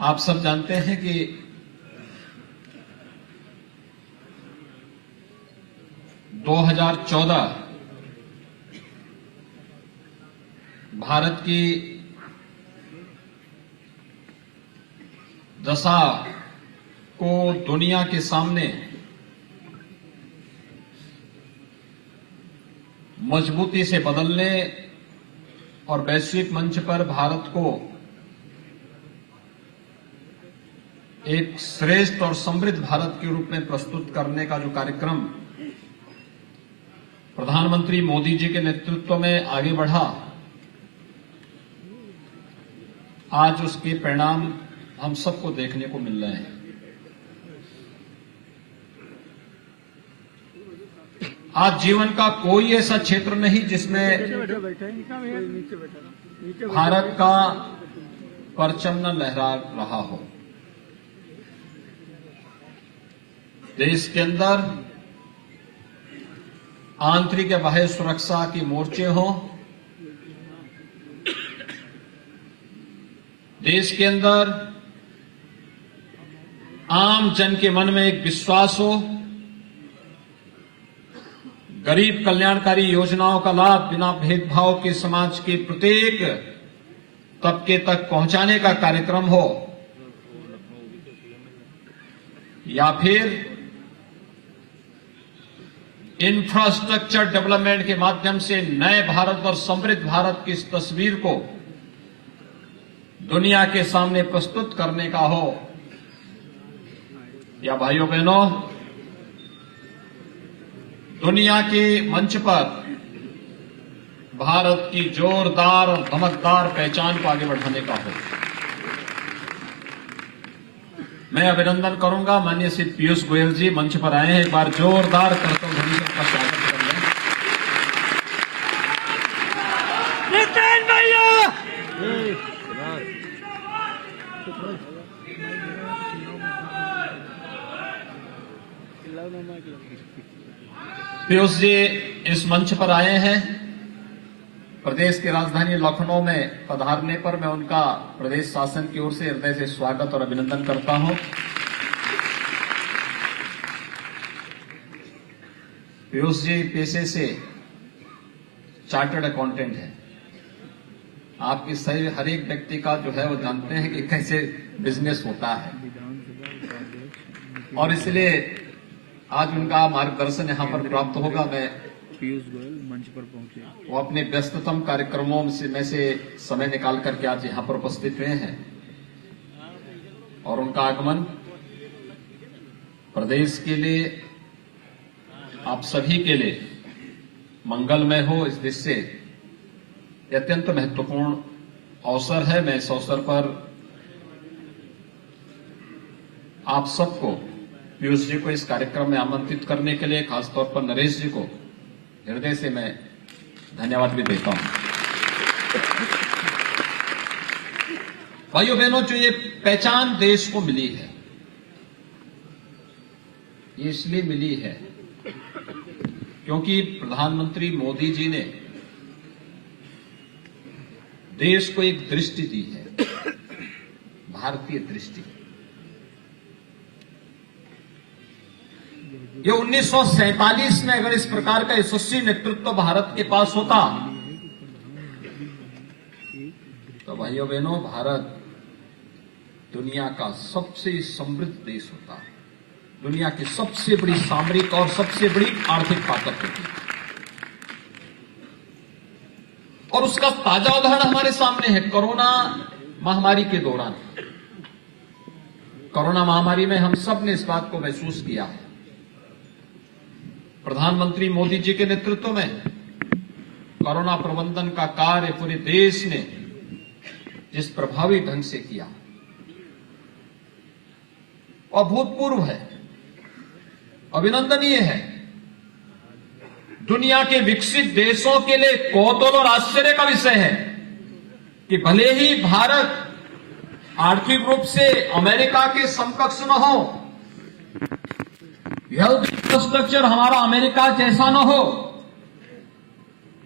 आप सब जानते हैं कि दो 2014 भारत की दशा को दुनिया के सामने मजबूती से बदलने और वैश्विक मंच पर भारत को एक श्रेष्ठ और समृद्ध भारत के रूप में प्रस्तुत करने का जो कार्यक्रम प्रधानमंत्री मोदी जी के नेतृत्व में आगे बढ़ा, आज उसके परिणाम हम सबको देखने को मिल रहे हैं। आज जीवन का कोई ऐसा क्षेत्र नहीं जिसमें भारत का परचम न लहरा रहा हो। देश के अंदर आंतरिक या बाह्य सुरक्षा की मोर्चे हो, देश के अंदर आम जन के मन में एक विश्वास हो, गरीब कल्याणकारी योजनाओं का लाभ बिना भेदभाव के समाज के प्रत्येक तबके तक पहुंचाने का कार्यक्रम हो, या फिर इंफ्रास्ट्रक्चर डेवलपमेंट के माध्यम से नए भारत और समृद्ध भारत की इस तस्वीर को दुनिया के सामने प्रस्तुत करने का हो, या भाइयों बहनों दुनिया के मंच पर भारत की जोरदार और धमकदार पहचान को आगे बढ़ाने का हो। मैं अभिनंदन करूंगा माननीय श्री पीयूष गोयल जी मंच पर आए हैं। एक बार जोरदार करतब ध्वनि से उनका स्वागत कर लें। नितिन भैया पीयूष जी इस मंच पर आए हैं। प्रदेश की राजधानी लखनऊ में पधारने पर मैं उनका प्रदेश शासन की ओर से हृदय से स्वागत और अभिनंदन करता हूं। पीयूष जी पेशे से चार्टर्ड अकाउंटेंट हैं। आपकी सही हर एक व्यक्ति का जो है वो जानते हैं कि कैसे बिजनेस होता है, और इसलिए आज उनका मार्गदर्शन यहां पर प्राप्त होगा। मैं पीयूष गोयल मंच पर पहुंचे, वो अपने व्यस्ततम कार्यक्रमों में से समय निकाल करके आज यहां पर उपस्थित हुए हैं, और उनका आगमन प्रदेश के लिए, आप सभी के लिए मंगलमय हो, इस दृष्टि से अत्यंत महत्वपूर्ण अवसर है। मैं इस अवसर पर आप सबको, पीयूष जी को इस कार्यक्रम में आमंत्रित करने के लिए, खासतौर पर नरेश जी को हृदय से मैं धन्यवाद भी देता हूं। भाइयों बहनों, जो ये पहचान देश को मिली है, ये इसलिए मिली है क्योंकि प्रधानमंत्री मोदी जी ने देश को एक दृष्टि दी है, भारतीय दृष्टि। ये 1947 में अगर इस प्रकार का यशस्वी नेतृत्व भारत के पास होता तो भाइयों बहनों भारत दुनिया का सबसे समृद्ध देश होता, दुनिया की सबसे बड़ी सामरिक और सबसे बड़ी आर्थिक ताकत होती। और उसका ताजा उदाहरण हमारे सामने है कोरोना महामारी के दौरान। कोरोना महामारी में हम सब ने इस बात को महसूस किया है। प्रधानमंत्री मोदी जी के नेतृत्व में कोरोना प्रबंधन का कार्य पूरे देश ने जिस प्रभावी ढंग से किया, अभूतपूर्व है, अभिनंदनीय है। दुनिया के विकसित देशों के लिए कौतूहल और आश्चर्य का विषय है कि भले ही भारत आर्थिक रूप से अमेरिका के समकक्ष न हो, हेल्थ इंफ्रास्ट्रक्चर हमारा अमेरिका जैसा न हो,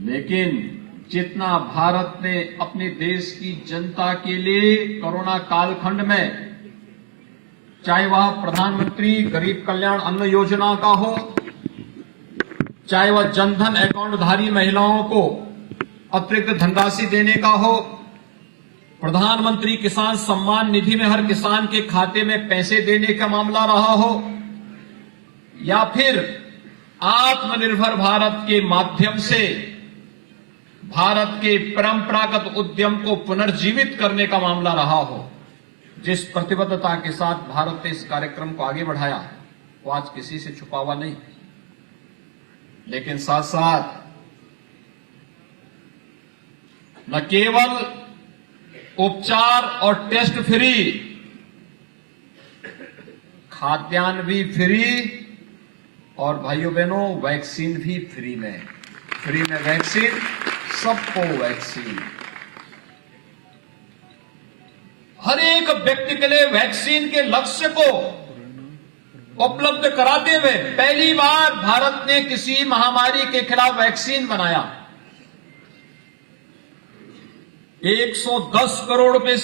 लेकिन जितना भारत ने अपने देश की जनता के लिए कोरोना कालखंड में, चाहे वह प्रधानमंत्री गरीब कल्याण अन्न योजना का हो, चाहे वह जनधन अकाउंटधारी महिलाओं को अतिरिक्त धनराशि देने का हो, प्रधानमंत्री किसान सम्मान निधि में हर किसान के खाते में पैसे देने का मामला रहा हो, या फिर आत्मनिर्भर भारत के माध्यम से भारत के परंपरागत उद्यम को पुनर्जीवित करने का मामला रहा हो, जिस प्रतिबद्धता के साथ भारत ने इस कार्यक्रम को आगे बढ़ाया वो आज किसी से छुपा हुआ नहीं। लेकिन साथ साथ न केवल उपचार और टेस्ट फ्री, खाद्यान्न भी फ्री, और भाइयों बहनों वैक्सीन भी फ्री में वैक्सीन, सबको वैक्सीन, हर एक व्यक्ति के लिए वैक्सीन के लक्ष्य को उपलब्ध कराते हुए पहली बार भारत ने किसी महामारी के खिलाफ वैक्सीन बनाया। 110 करोड़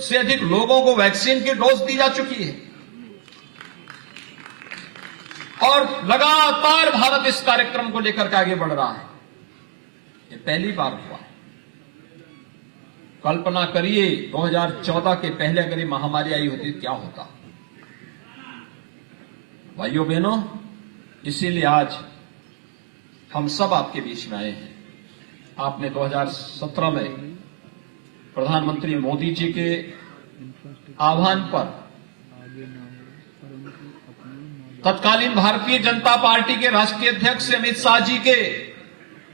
से अधिक लोगों को वैक्सीन की डोज दी जा चुकी है और लगातार भारत इस कार्यक्रम को लेकर के आगे बढ़ रहा है। ये पहली बार हुआ है। कल्पना करिए 2014 के पहले अगर ये महामारी आई होती क्या होता। भाइयों बहनों, इसीलिए आज हम सब आपके बीच में आए हैं। आपने 2017 में प्रधानमंत्री मोदी जी के आह्वान पर तत्कालीन भारतीय जनता पार्टी के राष्ट्रीय अध्यक्ष अमित शाह जी के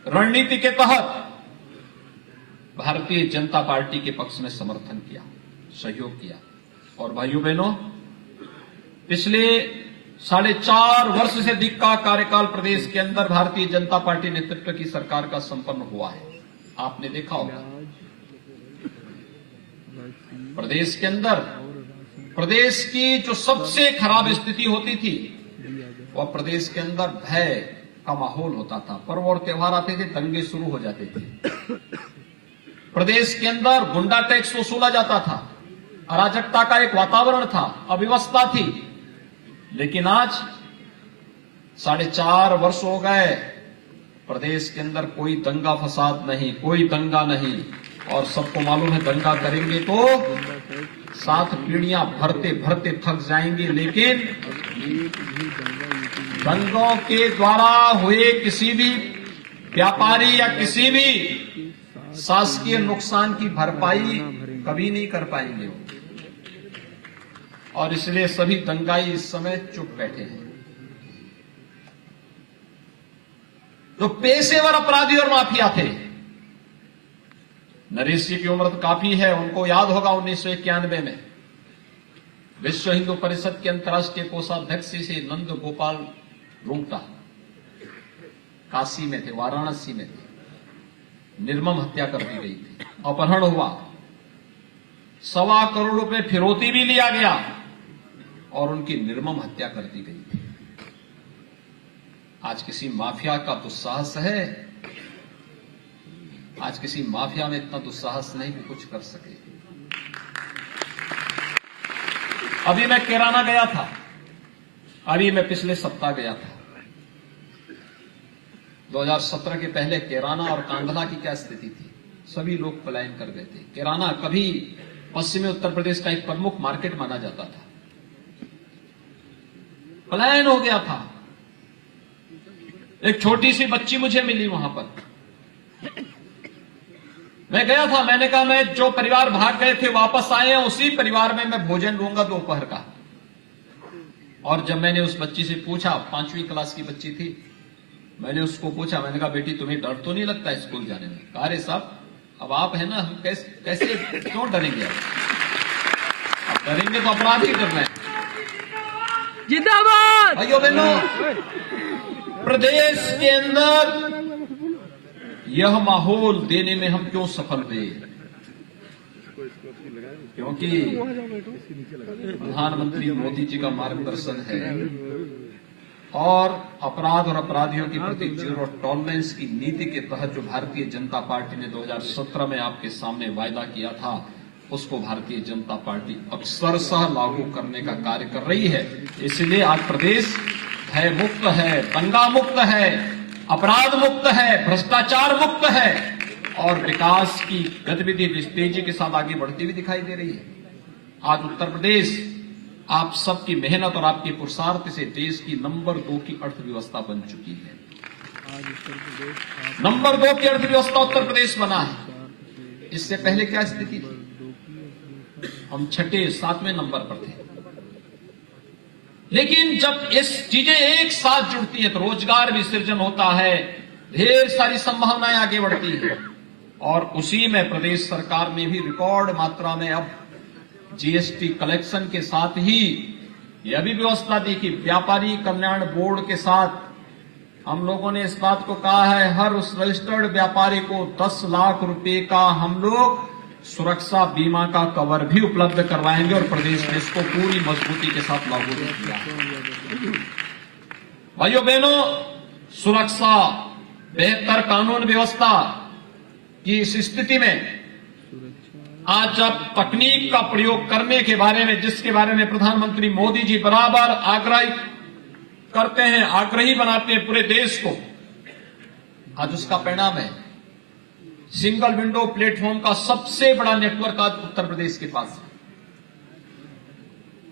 रणनीति के तहत भारतीय जनता पार्टी के पक्ष में समर्थन किया, सहयोग किया। और भाइयों बहनों, पिछले 4.5 वर्ष से अधिक का कार्यकाल प्रदेश के अंदर भारतीय जनता पार्टी नेतृत्व की सरकार का संपन्न हुआ है। आपने देखा होगा प्रदेश के अंदर प्रदेश की जो सबसे खराब स्थिति होती थी वह प्रदेश के अंदर भय का माहौल होता था। पर्व और त्योहार आते थे, दंगे शुरू हो जाते थे। प्रदेश के अंदर गुंडा टैक्स वसूला जाता था, अराजकता का एक वातावरण था, अव्यवस्था थी। लेकिन आज 4.5 वर्ष हो गए, प्रदेश के अंदर कोई दंगा फसाद नहीं, कोई दंगा नहीं। और सबको मालूम है दंगा करेंगे तो 7 पीढ़ियां भरते भरते थक जाएंगी। लेकिन दंगों के द्वारा हुए किसी भी व्यापारी या किसी भी शासकीय नुकसान की भरपाई कभी नहीं कर पाएंगे। और इसलिए सभी दंगाई इस समय चुप बैठे हैं। जो पेशेवर अपराधी और माफिया थे, नरेश जी की उम्र तो काफी है, उनको याद होगा 1991 में विश्व हिंदू परिषद के अंतर्राष्ट्रीय कोषाध्यक्ष से नंद गोपाल रूंगटा काशी में थे, वाराणसी में थे, निर्मम हत्या कर दी गई थी, अपहरण हुआ, 1.25 करोड़ रुपए फिरौती भी लिया गया और उनकी निर्मम हत्या कर दी गई थी। आज किसी माफिया का दुस्साहस है, आज किसी माफिया में इतना दुस्साहस नहीं कि कुछ कर सके। अभी मैं कैराना गया था, अभी मैं पिछले सप्ताह गया था। 2017 के पहले कैराना और कांधला की क्या स्थिति थी, सभी लोग पलायन कर गए थे। कैराना कभी पश्चिमी उत्तर प्रदेश का एक प्रमुख मार्केट माना जाता था, पलायन हो गया था। एक छोटी सी बच्ची मुझे मिली वहां पर, मैं गया था, मैंने कहा मैं जो परिवार भाग गए थे वापस आए हैं, उसी परिवार में मैं भोजन लूंगा दोपहर का। और जब मैंने उस बच्ची से पूछा, 5वीं क्लास की बच्ची थी, मैंने उसको पूछा, मैंने कहा बेटी तुम्हें डर तो नहीं लगता स्कूल जाने में? कहा अरे साहब अब आप है ना, हम कैसे क्यों डरेंगे? अब डरेंगे तो अपराध ही करना है। जिंदाबाद। भाइयों बहनों, प्रदेश के अंदर यह माहौल देने में हम क्यों सफल हुए? क्योंकि प्रधानमंत्री मोदी जी का मार्गदर्शन है, और अपराध और अपराधियों के प्रति जीरो टॉलरेंस की नीति के तहत जो भारतीय जनता पार्टी ने 2017 में आपके सामने वायदा किया था, उसको भारतीय जनता पार्टी अक्षरशः लागू करने का कार्य कर रही है। इसलिए आज प्रदेश भय मुक्त है, दंगा मुक्त है, अपराध मुक्त है, भ्रष्टाचार मुक्त है और विकास की गतिविधि तेजी के साथ आगे बढ़ती हुई दिखाई दे रही है। आज उत्तर प्रदेश आप सबकी मेहनत और आपके पुरुषार्थ से देश की नंबर 2 की अर्थव्यवस्था बन चुकी है। आज उत्तर प्रदेश नंबर 2 की अर्थव्यवस्था उत्तर प्रदेश बना है। इससे पहले क्या स्थिति थी? हम 6, 7वें नंबर पर थे। लेकिन जब इस चीजें एक साथ जुड़ती हैं तो रोजगार भी सृजन होता है, ढेर सारी संभावनाएं आगे बढ़ती हैं और उसी में प्रदेश सरकार ने भी रिकॉर्ड मात्रा में अब जीएसटी कलेक्शन के साथ ही यह भी व्यवस्था दी कि व्यापारी कल्याण बोर्ड के साथ हम लोगों ने इस बात को कहा है, हर उस रजिस्टर्ड व्यापारी को 10 लाख रुपए का हम लोग सुरक्षा बीमा का कवर भी उपलब्ध करवाएंगे और प्रदेश में इसको पूरी मजबूती के साथ लागू किया। भाइयों बहनों, सुरक्षा, बेहतर कानून व्यवस्था की इस स्थिति में आज जब तकनीक का प्रयोग करने के बारे में, जिसके बारे में प्रधानमंत्री मोदी जी बराबर आग्रह करते हैं, आग्रही बनाते हैं पूरे देश को, आज उसका परिणाम है सिंगल विंडो प्लेटफॉर्म का सबसे बड़ा नेटवर्क आज उत्तर प्रदेश के पास है।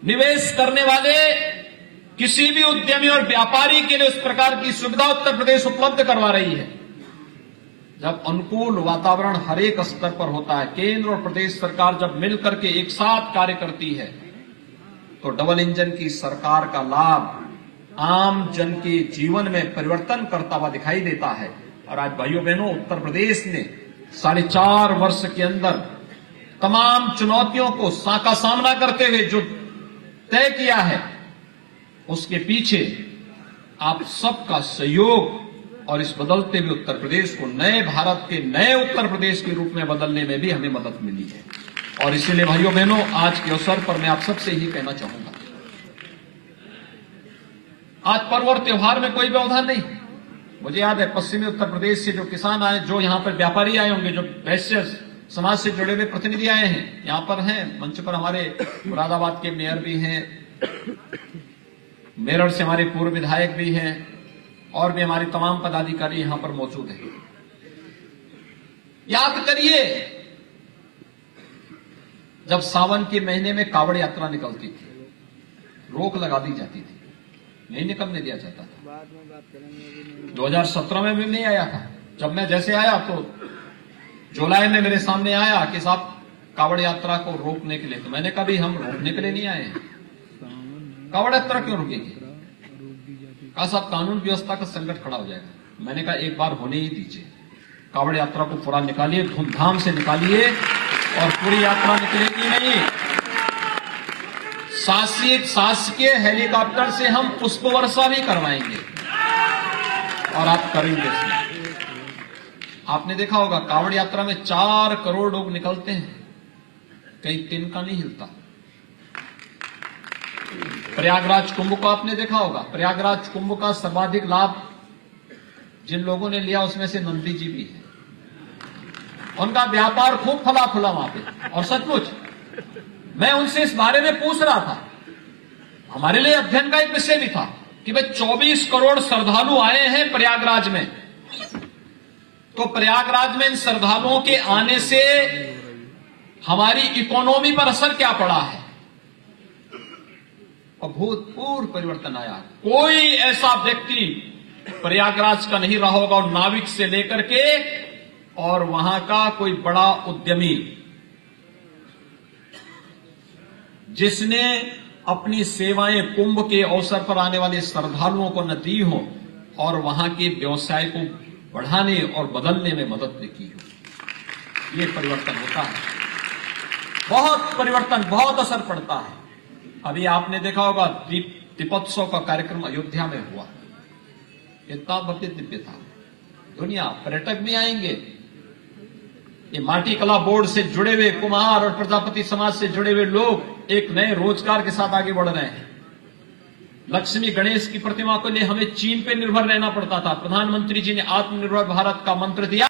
निवेश करने वाले किसी भी उद्यमी और व्यापारी के लिए उस प्रकार की सुविधा उत्तर प्रदेश उपलब्ध करवा रही है। जब अनुकूल वातावरण हर एक स्तर पर होता है, केंद्र और प्रदेश सरकार जब मिलकर के एक साथ कार्य करती है तो डबल इंजन की सरकार का लाभ आम जन के जीवन में परिवर्तन करता हुआ दिखाई देता है। और आज भाइयों बहनों, उत्तर प्रदेश ने 4.5 वर्ष के अंदर तमाम चुनौतियों को का सामना करते हुए जो तय किया है, उसके पीछे आप सबका सहयोग और इस बदलते हुए उत्तर प्रदेश को नए भारत के नए उत्तर प्रदेश के रूप में बदलने में भी हमें मदद मिली है। और इसीलिए भाइयों बहनों, आज के अवसर पर मैं आप सबसे यही कहना चाहूंगा, आज पर्व और त्योहार में कोई व्यवधान नहीं। मुझे याद है पश्चिमी उत्तर प्रदेश से जो किसान आए, जो यहां पर व्यापारी आए होंगे, जो वैश्य समाज से जुड़े हुए प्रतिनिधि आए हैं, यहां पर हैं मंच पर हमारे मुरादाबाद के मेयर भी हैं, मेरठ से हमारे पूर्व विधायक भी हैं और भी हमारे तमाम पदाधिकारी यहां पर मौजूद हैं। याद करिए, जब सावन के महीने में कावड़ यात्रा निकलती थी, रोक लगा दी जाती थी, नहीं निकलने दिया जाता था। 2017 में भी नहीं आया था। जब मैं जैसे आया तो जुलाई में मेरे सामने आया कि साहब कावड़ यात्रा को रोकने के लिए, तो मैंने कहा भी हम रोकने के लिए नहीं आए हैं, कावड़ यात्रा क्यों रुकेगी? कहा साहब कानून व्यवस्था का संकट खड़ा हो जाएगा। मैंने कहा एक बार होने ही दीजिए, कावड़ यात्रा को पूरा निकालिए, धूमधाम से निकालिए और पूरी यात्रा निकलेगी नहीं, शासकीय हेलीकॉप्टर से हम पुष्प वर्षा भी करवाएंगे और आप करेंगे इसमें। आपने देखा होगा कावड़ यात्रा में 4 करोड़ लोग निकलते हैं, कहीं तिनका नहीं हिलता। प्रयागराज कुंभ को आपने देखा होगा, प्रयागराज कुंभ का सर्वाधिक लाभ जिन लोगों ने लिया उसमें से नंदी जी भी है। उनका व्यापार खूब फला फूला वहां पे, और सचमुच मैं उनसे इस बारे में पूछ रहा था, हमारे लिए अध्ययन का एक विषय भी था कि भाई 24 करोड़ श्रद्धालु आए हैं प्रयागराज में, तो प्रयागराज में इन श्रद्धालुओं के आने से हमारी इकोनॉमी पर असर क्या पड़ा है? अभूतपूर्व परिवर्तन आया। कोई ऐसा व्यक्ति प्रयागराज का नहीं रहा होगा, और नाविक से लेकर के और वहां का कोई बड़ा उद्यमी जिसने अपनी सेवाएं कुंभ के अवसर पर आने वाले श्रद्धालुओं को न दी हो और वहां के व्यवसाय को बढ़ाने और बदलने में मदद न की हो। ये परिवर्तन होता है, बहुत परिवर्तन, बहुत असर पड़ता है। अभी आपने देखा होगा दीपोत्सव का कार्यक्रम अयोध्या में हुआ, इतना भव्य दिव्य था। दुनिया पर्यटक भी आएंगे, ये माटी कला बोर्ड से जुड़े हुए कुम्हार और प्रजापति समाज से जुड़े हुए लोग एक नए रोजगार के साथ आगे बढ़ रहे हैं। लक्ष्मी गणेश की प्रतिमा को लिए हमें चीन पे निर्भर रहना पड़ता था। प्रधानमंत्री जी ने आत्मनिर्भर भारत का मंत्र दिया।